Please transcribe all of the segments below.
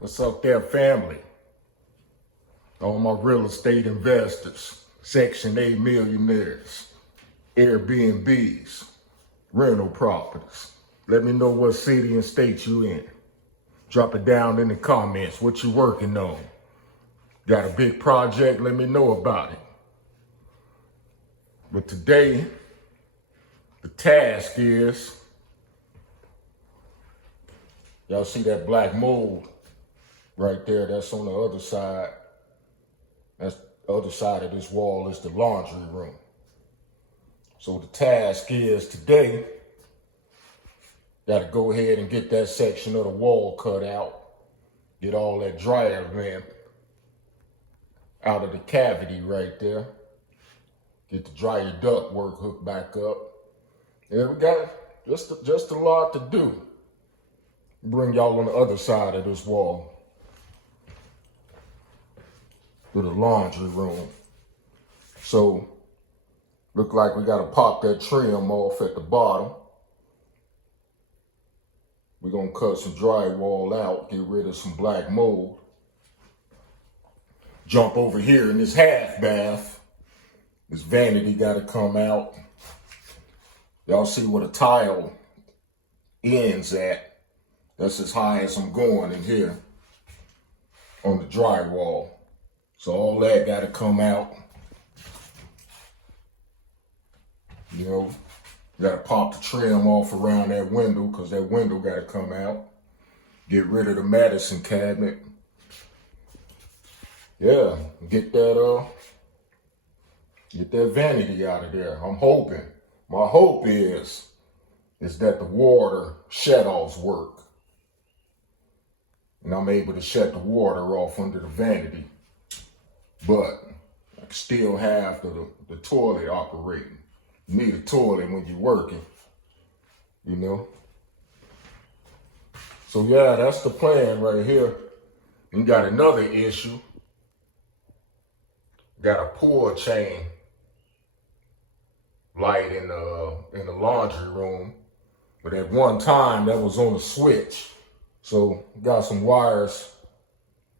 What's up there, family? All my real estate investors, Section 8 millionaires, Airbnbs, rental properties. Let me know what city and state you in. Drop it down in the comments what you working on. Got a big project? Let me know about it. But today, the task is, y'all see that black mold right there? That's on the other side. That's the other side of this wall is the laundry room. So the task is today, got to go ahead and get that section of the wall cut out, get all that dryer vent out of the cavity right there, get the dryer duct work hooked back up. Yeah, we got just a lot to do. Bring y'all on the other side of this wall to the laundry room. So look like we got to pop that trim off at the bottom. We're going to cut some drywall out, get rid of some black mold. Jump over here in this half bath. This vanity got to come out. Y'all see where the tile ends at. That's as high as I'm going in here on the drywall. So all that got to come out. You know, got to pop the trim off around that window because that window got to come out. Get rid of the medicine cabinet. Yeah, get that vanity out of there. I'm hoping. My hope is that the water shut-offs work. And I'm able to shut the water off under the vanity. But I can still have the toilet operating. You need a toilet when you're working, you know? So yeah, that's the plan right here. And got another issue. Got a pull chain light in the laundry room. But at one time that was on the switch. So got some wires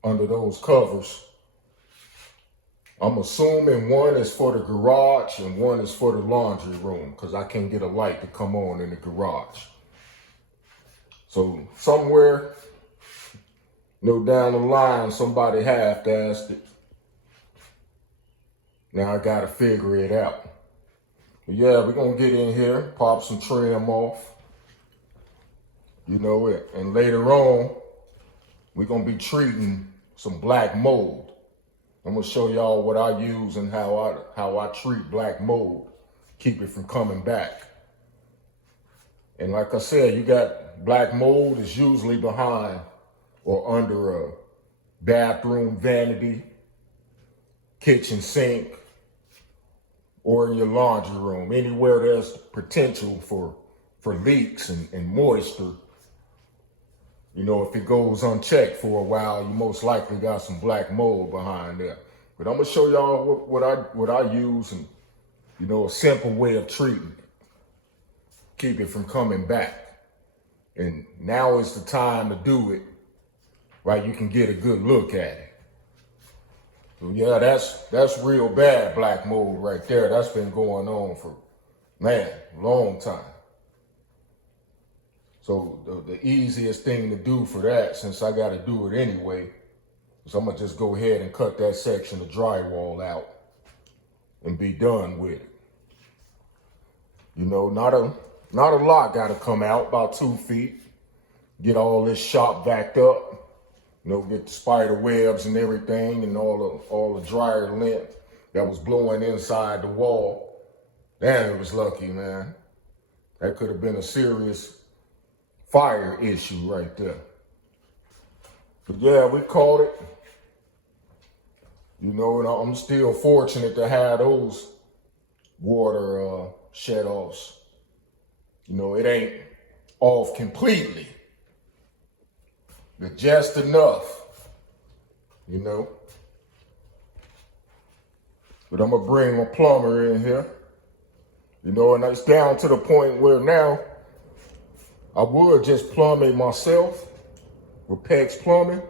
under those covers. I'm assuming one is for the garage and one is for the laundry room because I can't get a light to come on in the garage. So somewhere, down the line, somebody half-assed it. Now I got to figure it out. But yeah, we're going to get in here, pop some trim off. You know it. And later on, we're going to be treating some black mold. I'm gonna show y'all what I use and how I treat black mold, keep it from coming back. And like I said, you got black mold is usually behind or under a bathroom vanity, kitchen sink, or in your laundry room. Anywhere there's potential for leaks and moisture. You know, if it goes unchecked for a while, you most likely got some black mold behind there. But I'm gonna show y'all what I use and, a simple way of treating it. Keep it from coming back. And now is the time to do it, right? You can get a good look at it. So yeah, that's real bad black mold right there. That's been going on for, a long time. So the easiest thing to do for that, since I got to do it anyway, is I'm going to just go ahead and cut that section of drywall out and be done with it. Not a lot got to come out, about 2 feet. Get all this shop backed up. Get the spider webs and everything and all the dryer lint that was blowing inside the wall. Damn, it was lucky, man. That could have been a serious fire issue right there. But yeah, we caught it. And I'm still fortunate to have those water shut-offs. It ain't off completely, but just enough, But I'm gonna bring my plumber in here, and it's down to the point where now I would just plumb it myself with PEX plumbing,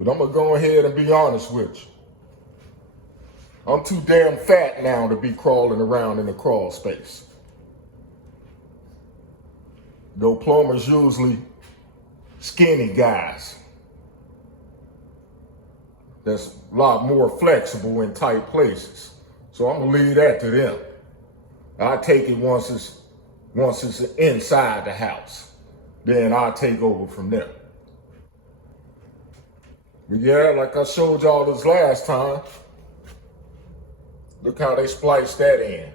But I'm gonna go ahead and be honest with you. I'm too damn fat now to be crawling around in the crawl space. Though plumbers usually skinny guys. That's a lot more flexible in tight places. So I'm gonna leave that to them. I take it once it's inside the house. Then I'll take over from there. But yeah, like I showed y'all this last time, look how they spliced that in.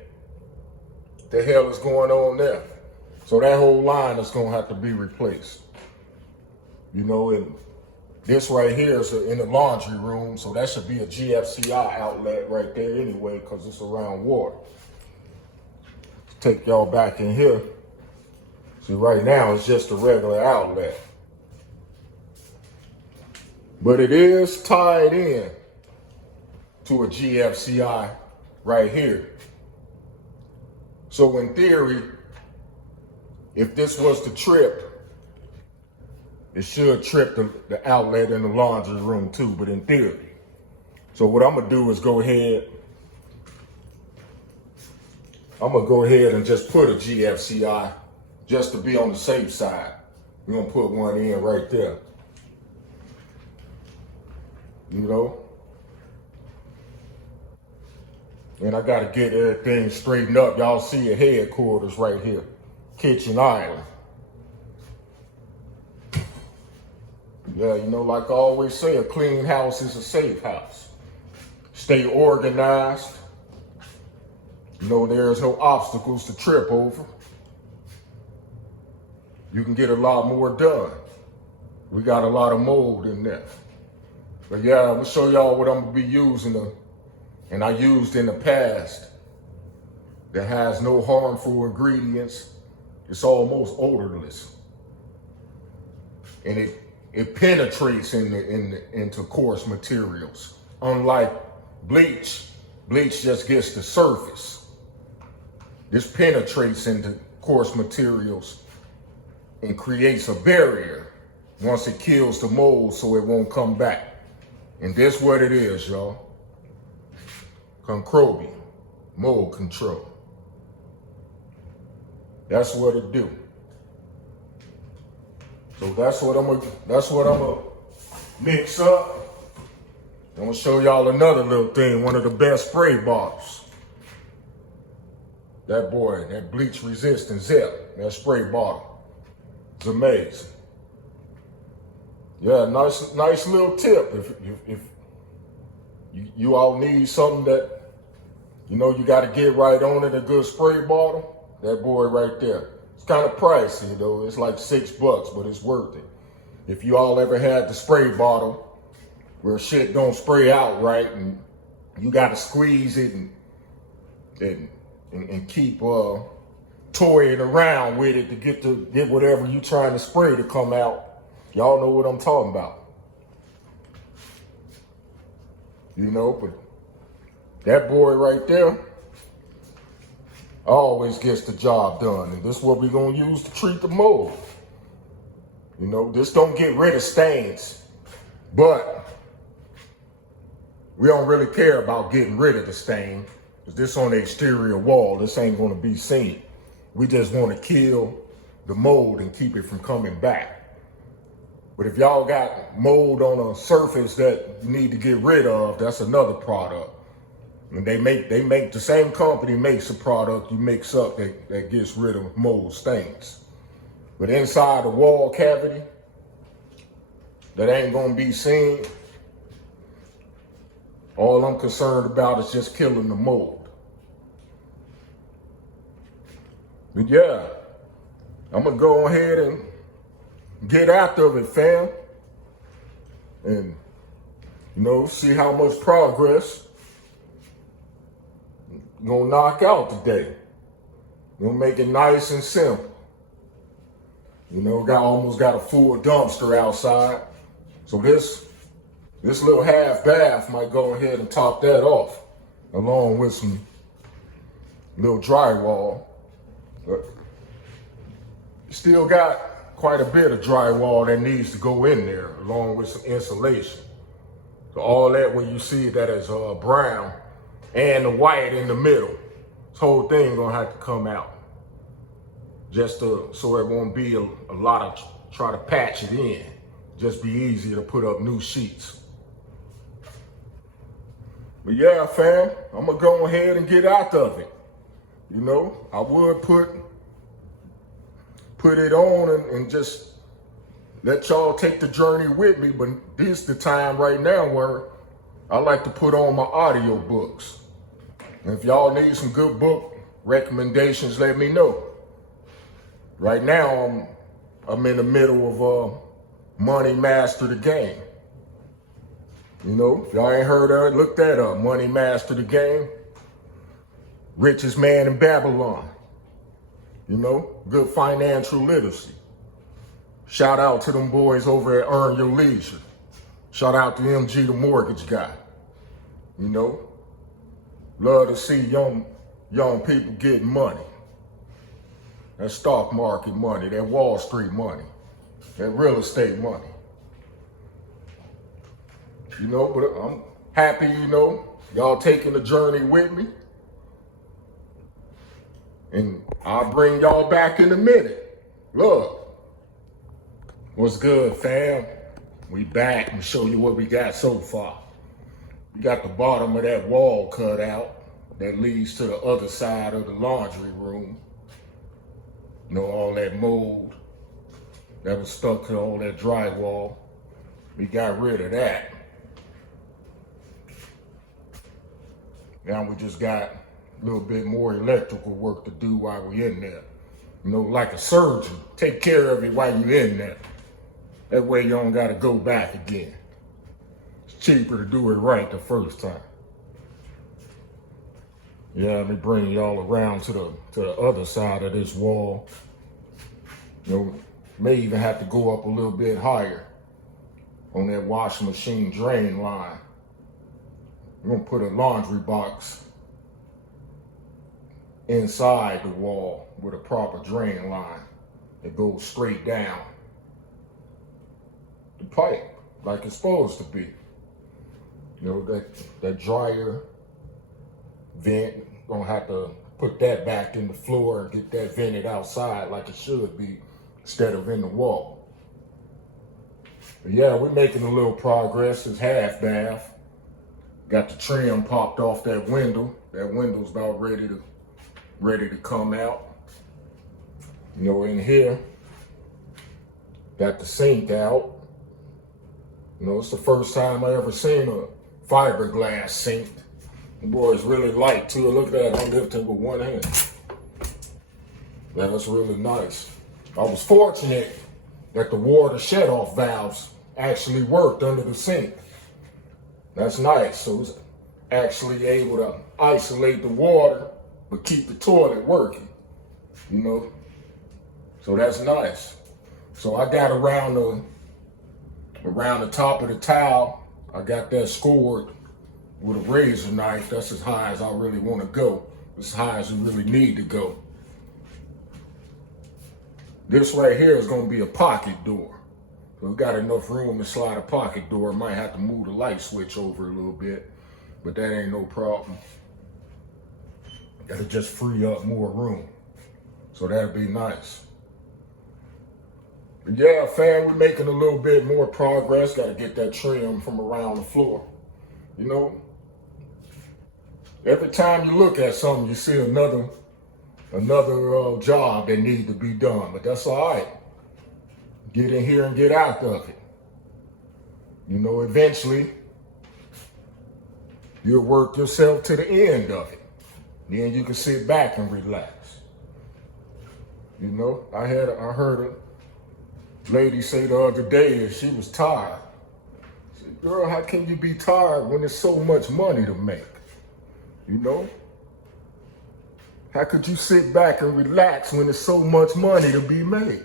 What the hell is going on there? So that whole line is gonna have to be replaced. You know, and this right here is in the laundry room, so that should be a GFCI outlet right there anyway, because it's around water. Let's take y'all back in here. See, right now it's just a regular outlet. But it is tied in to a GFCI right here. So in theory, if this was to trip, it should trip the outlet in the laundry room too, but in theory. So what I'm gonna do is go ahead and just put a GFCI just to be on the safe side. We're gonna put one in right there. You know? And I gotta get everything straightened up. Y'all see a headquarters right here, Kitchen Island. Yeah, you know, like I always say, a clean house is a safe house. Stay organized. You know, there's no obstacles to trip over. You can get a lot more done. We got a lot of mold in there. But yeah, I'm gonna show y'all what I'm gonna be using, and I used in the past, that has no harmful ingredients. It's almost odorless. And it penetrates into coarse materials. Unlike bleach just gets the surface. This penetrates into coarse materials and creates a barrier once it kills the mold so it won't come back. And this what it is, y'all. Concrobium, mold control. That's what it do. So that's what I'm gonna mix up. I'm gonna show y'all another little thing, one of the best spray bottles. That boy, that bleach resistant Zep, that spray bottle. It's amazing. Yeah, nice little tip. If you all need something that, you know, you gotta get right on it, a good spray bottle, that boy right there. It's kind of pricey though. It's like $6, but it's worth it. If you all ever had the spray bottle where shit don't spray out right and you gotta squeeze it and keep toying around with it to get whatever you trying to spray to come out. Y'all know what I'm talking about. You know, but that boy right there always gets the job done. And this is what we're gonna use to treat the mold. You know, this don't get rid of stains, but we don't really care about getting rid of the stain. Because this on the exterior wall, this ain't gonna be seen. We just wanna kill the mold and keep it from coming back. But if y'all got mold on a surface that you need to get rid of, that's another product. And they make the same company makes a product you mix up that gets rid of mold stains. But inside the wall cavity, that ain't gonna be seen. All I'm concerned about is just killing the mold. But yeah, I'm gonna go ahead and get after it, fam. And, you know, see how much progress I'm gonna knock out today. We'll make it nice and simple. You know, almost got a full dumpster outside. So this little half bath might go ahead and top that off, along with some little drywall. But still got quite a bit of drywall that needs to go in there, along with some insulation. So all that when you see that is brown and the white in the middle, this whole thing gonna have to come out. Just so it won't be a lot of try to patch it in. Just be easy to put up new sheets. But yeah, fam, I'm gonna go ahead and get out of it. You know, I would put it on and just let y'all take the journey with me, but this is the time right now where I like to put on my audio books. And if y'all need some good book recommendations, let me know. Right now, I'm in the middle of Money Master the Game. You know, if y'all ain't heard of it, look that up. Money Master the Game. Richest man in Babylon. You know, good financial literacy. Shout out to them boys over at Earn Your Leisure. Shout out to MG the mortgage guy. You know, love to see young people getting money. That stock market money, that Wall Street money, that real estate money. You know, but I'm happy, you know, y'all taking the journey with me. And I'll bring y'all back in a minute. Look, what's good, fam? We back and show you what we got so far. We got the bottom of that wall cut out that leads to the other side of the laundry room. You know, all that mold that was stuck to all that drywall. We got rid of that. Now we just got a little bit more electrical work to do while we're in there. You know, like a surgeon, take care of it while you're in there. That way you don't gotta go back again. It's cheaper to do it right the first time. Yeah, let me bring y'all around to the other side of this wall. You know, may even have to go up a little bit higher on that washing machine drain line. We're gonna put a laundry box inside the wall with a proper drain line that goes straight down the pipe like it's supposed to be. You know, that dryer vent, gonna have to put that back in the floor and get that vented outside like it should be instead of in the wall. But yeah, we're making a little progress. It's half bath. Got the trim popped off that window. That window's about ready to come out. You know, in here, got the sink out. You know, it's the first time I ever seen a fiberglass sink. The boy's really light too. Look at that, I'm lifting with one hand. That's really nice. I was fortunate that the water shut-off valves actually worked under the sink. That's nice. So it's actually able to isolate the water, but keep the toilet working, you know? So that's nice. So I got around the top of the towel, I got that scored with a razor knife. That's as high as I really want to go. As high as you really need to go. This right here is going to be a pocket door. So we got enough room to slide a pocket door. Might have to move the light switch over a little bit, but that ain't no problem. That'll just free up more room. So that'd be nice. But yeah, fam, we're making a little bit more progress. Got to get that trim from around the floor. You know, every time you look at something, you see another job that needs to be done. But that's all right. Get in here and get out of it. You know, eventually, you'll work yourself to the end of it. Then you can sit back and relax. You know, I heard a lady say the other day that she was tired. I said, girl, how can you be tired when there's so much money to make? You know? How could you sit back and relax when there's so much money to be made?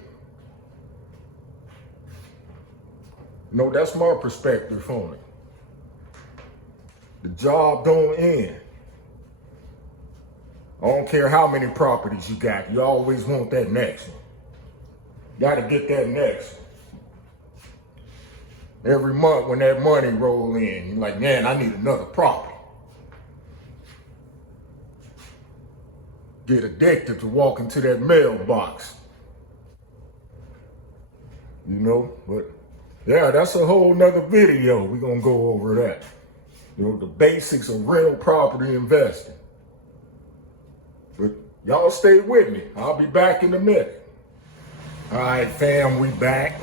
No, that's my perspective on it. The job don't end. I don't care how many properties you got. You always want that next one. Got to get that next one. every month when that money roll in. You're like, man, I need another property. Get addicted to walking to that mailbox. You know, but yeah, that's a whole nother video. We're gonna go over that. You know, the basics of real property investing. But y'all stay with me. I'll be back in a minute. All right, fam, we back.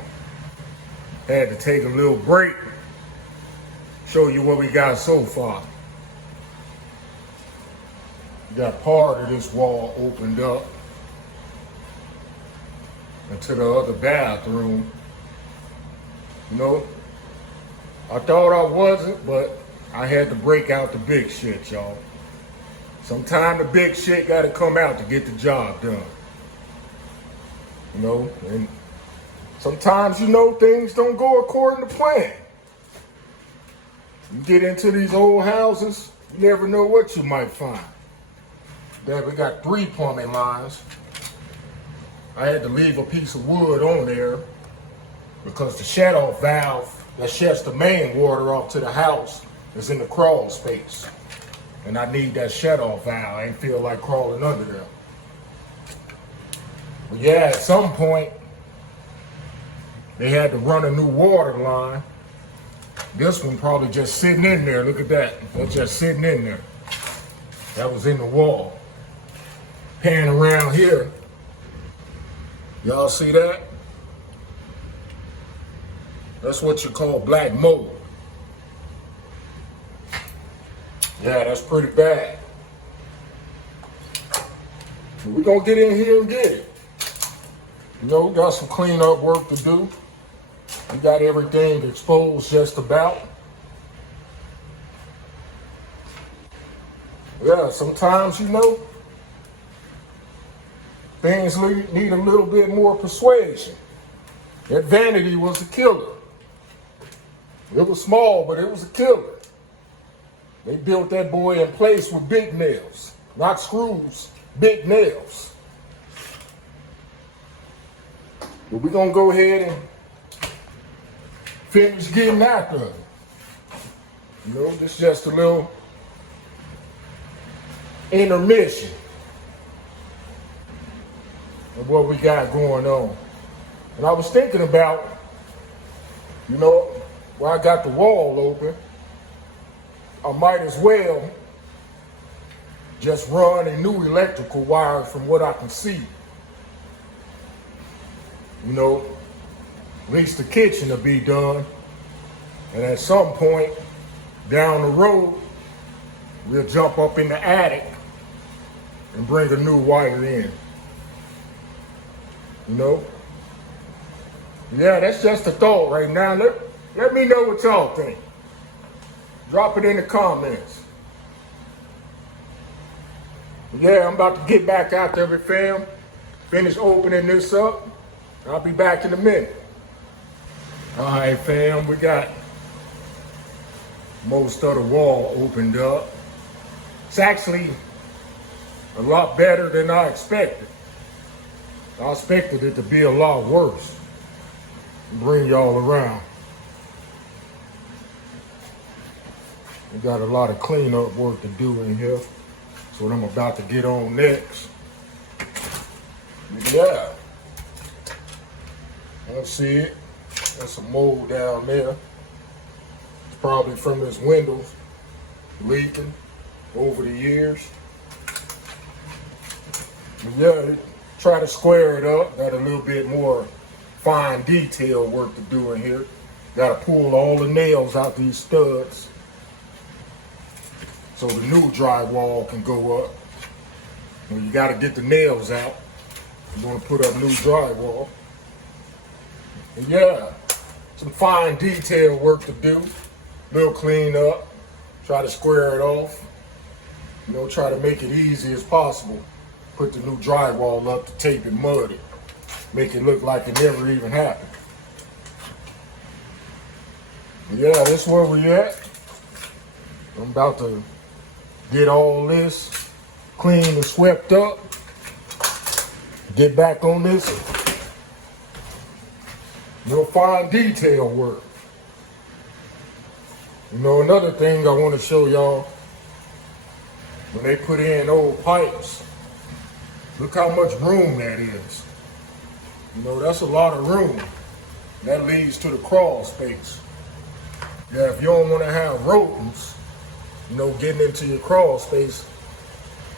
Had to take a little break. Show you what we got so far. We got part of this wall opened up into the other bathroom. You know, I thought I wasn't, but I had to break out the big shit, y'all. Sometimes the big shit got to come out to get the job done. You know, and sometimes, you know, things don't go according to plan. You get into these old houses, you never know what you might find. There, we got 3 plumbing lines. I had to leave a piece of wood on there because the shut-off valve that shuts the main water off to the house is in the crawl space. And I need that shut-off valve. I ain't feel like crawling under there. But yeah, at some point, they had to run a new water line. This one probably just sitting in there. Look at that. That's just sitting in there. That was in the wall. Pan around here. Y'all see that? That's what you call black mold. Yeah, that's pretty bad. But we're gonna get in here and get it. You know, we got some cleanup work to do. We got everything exposed just about. Yeah, sometimes, you know, things need a little bit more persuasion. That vanity was a killer. It was small, but it was a killer. They built that boy in place with big nails, not screws, big nails. But we're gonna go ahead and finish getting after it. You know, this is just a little intermission of what we got going on. And I was thinking about, you know, where I got the wall open, I might as well just run a new electrical wire from what I can see. You know, at least the kitchen will be done. And at some point down the road, we'll jump up in the attic and bring a new wire in. You know? Yeah, that's just a thought right now. Let me know what y'all think. Drop it in the comments. Yeah, I'm about to get back out there with fam. Finish opening this up. I'll be back in a minute. All right, fam, we got most of the wall opened up. It's actually a lot better than I expected. I expected it to be a lot worse. Bring y'all around. We got a lot of cleanup work to do in here. That's what I'm about to get on next. Yeah. I see it. There's some mold down there. It's probably from this windows leaking over the years. But yeah, try to square it up. Got a little bit more fine detail work to do in here. Got to pull all the nails out these studs so the new drywall can go up. And you got to get the nails out. I'm going to put up new drywall. And yeah, some fine detail work to do. Little clean up. Try to square it off. You know, try to make it easy as possible. Put the new drywall up to tape it muddy. Make it look like it never even happened. Yeah, that's where we at. I'm about to get all this clean and swept up. Get back on this. Real fine detail work. You know, another thing I want to show y'all, when they put in old pipes, look how much room that is. You know, that's a lot of room. That leads to the crawl space. Now, if you don't want to have rodents, you know, getting into your crawl space,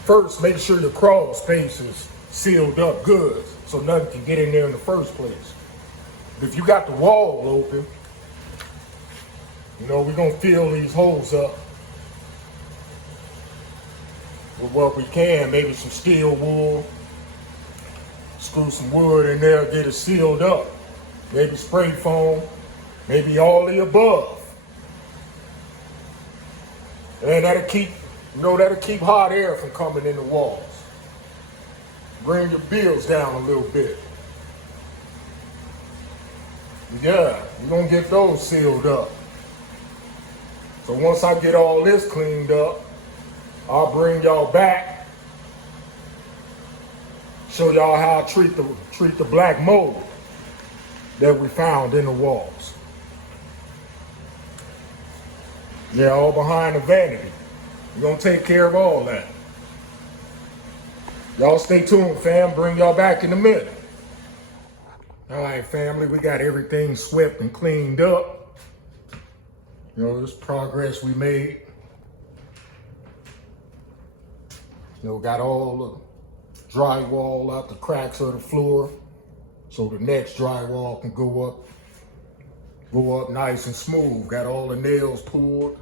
first make sure your crawl space is sealed up good so nothing can get in there in the first place. If you got the wall open, you know, we're going to fill these holes up with what we can, maybe some steel wool, screw some wood in there, get it sealed up, maybe spray foam, maybe all the above. And that'll keep, you know, that'll keep hot air from coming in the walls. Bring your bills down a little bit. Yeah, you're gonna get those sealed up. So once I get all this cleaned up, I'll bring y'all back, show y'all how I treat the black mold that we found in the walls. Yeah, all behind the vanity. We're gonna take care of all that. Y'all stay tuned, fam. Bring y'all back in a minute. All right, family, we got everything swept and cleaned up. You know, this progress we made. You know, got all the drywall out the cracks of the floor so the next drywall can go up nice and smooth. Got all the nails pulled,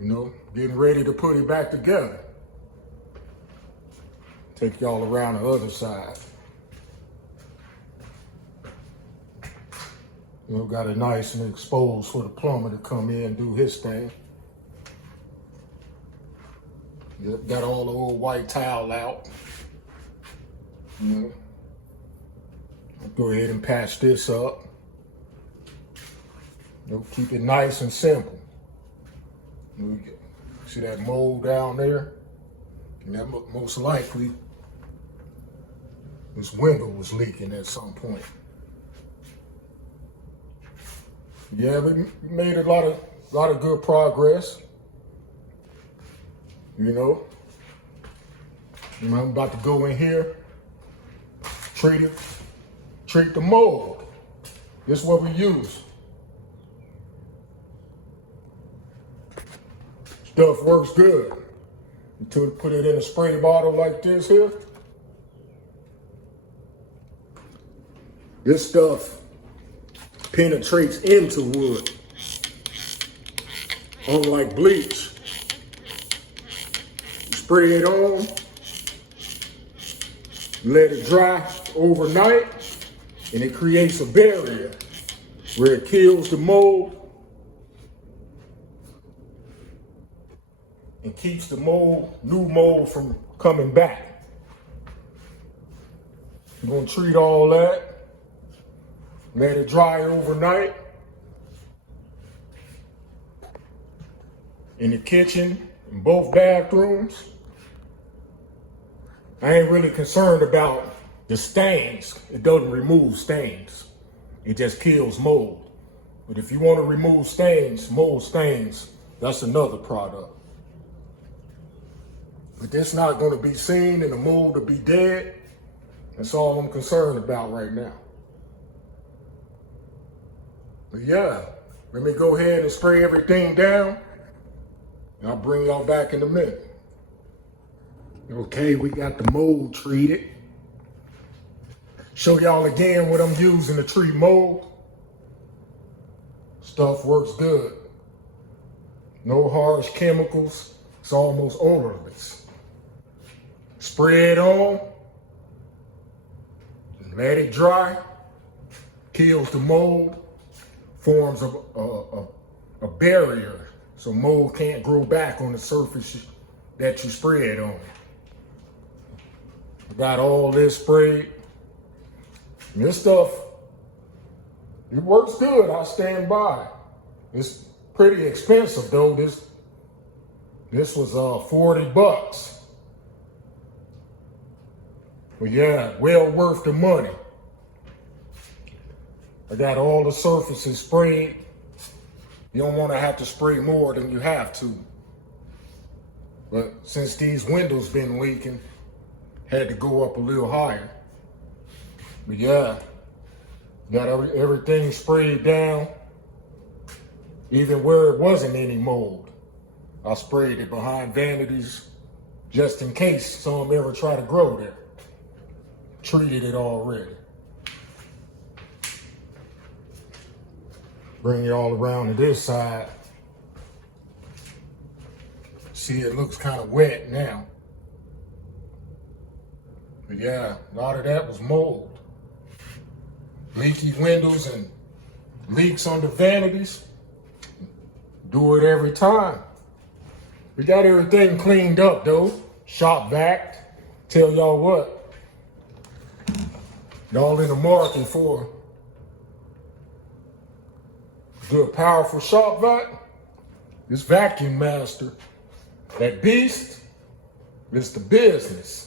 you know, getting ready to put it back together. Take y'all around the other side. You know, got it nice and exposed for the plumber to come in and do his thing. Got all the old white towel out. You know, I'll go ahead and patch this up. You know, keep it nice and simple. You know, see that mold down there? And that most likely, this window was leaking at some point. Yeah, we made a lot of good progress. You know, I'm about to go in here, treat the mold. This is what we use. Stuff works good. You put it in a spray bottle like this here. This stuff penetrates into wood, unlike bleach. Spray it on, let it dry overnight, and it creates a barrier where it kills the mold and keeps the new mold from coming back. I'm gonna treat all that. Let it dry overnight. In the kitchen, in both bathrooms. I ain't really concerned about the stains. It doesn't remove stains. It just kills mold. But if you want to remove stains, mold stains, that's another product. But that's not going to be seen and the mold will be dead. That's all I'm concerned about right now. But yeah, let me go ahead and spray everything down, and I'll bring y'all back in a minute. Okay, we got the mold treated. Show y'all again what I'm using to treat mold. Stuff works good. No harsh chemicals. It's almost odorless. Spray it on, let it dry, kills the mold, forms a barrier so mold can't grow back on the surface that you spray it on. I got all this sprayed. And this stuff, it works good. I stand by. It's pretty expensive though. This was $40. But yeah, well worth the money. I got all the surfaces sprayed. You don't want to have to spray more than you have to. But since these windows been leaking, had to go up a little higher. But yeah, got everything sprayed down, even where it wasn't any mold. I sprayed it behind vanities just in case some ever try to grow there. Treated it already. Bring it all around to this side. See, it looks kind of wet now. But yeah, a lot of that was mold. Leaky windows and leaks on the vanities. Do it every time. We got everything cleaned up though. Shop vac. Tell y'all what. Y'all in the market for a good powerful shop vac. This Vacuum Master. That beast is the business.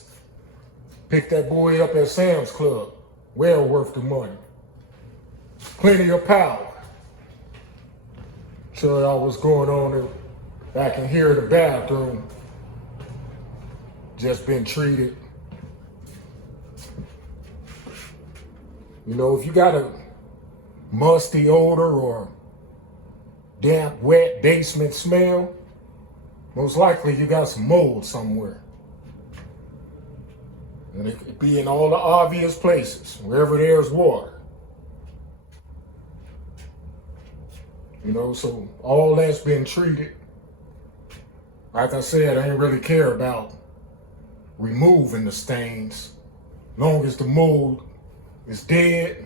Pick that boy up at Sam's Club. Well worth the money. Plenty of power. Show y'all what's going on back in here in the bathroom. Just been treated. You know, if you got a musty odor or damp, wet basement smell, most likely you got some mold somewhere. And it could be in all the obvious places, wherever there's water. You know, so all that's been treated. Like I said, I ain't really care about removing the stains. Long as the mold is dead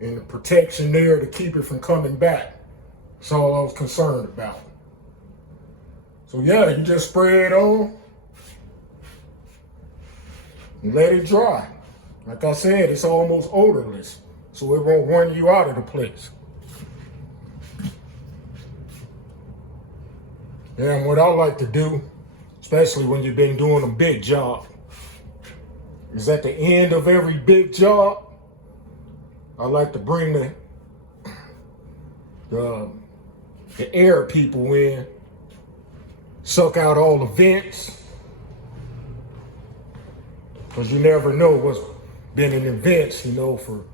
and the protection there to keep it from coming back. That's all I was concerned about. So yeah, you just spray it on and let it dry. Like I said, it's almost odorless, so it won't run you out of the place. Yeah, and what I like to do, especially when you've been doing a big job, is at the end of every big job, I like to bring the air people in, suck out all the vents, because you never know what's been in the vents, you know, for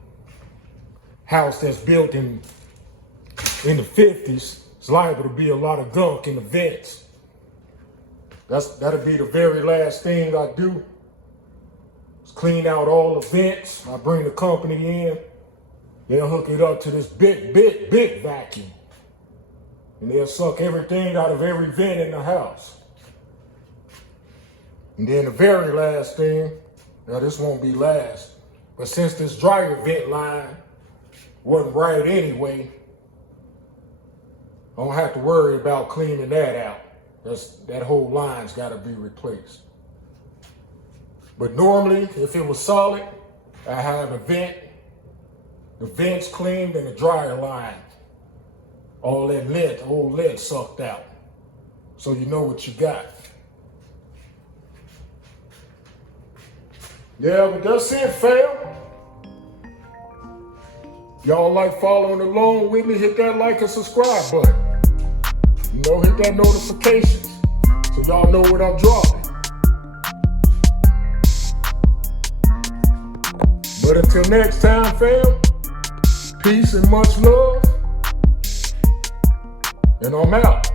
house that's built in the 50s. It's liable to be a lot of gunk in the vents. That'll be the very last thing I do. Is clean out all the vents. I bring the company in. They'll hook it up to this big vacuum. And they'll suck everything out of every vent in the house. And then the very last thing, now this won't be last, but since this dryer vent line wasn't right anyway, I don't have to worry about cleaning that out. That whole line's got to be replaced. But normally, if it was solid, I have the vents cleaned and the dryer line. All that old lead sucked out. So you know what you got. Yeah, but that's it, fam. Y'all like following along with me, hit that like and subscribe button. You know, hit that notifications so y'all know what I'm dropping. But until next time, fam, peace and much love. And I'm out.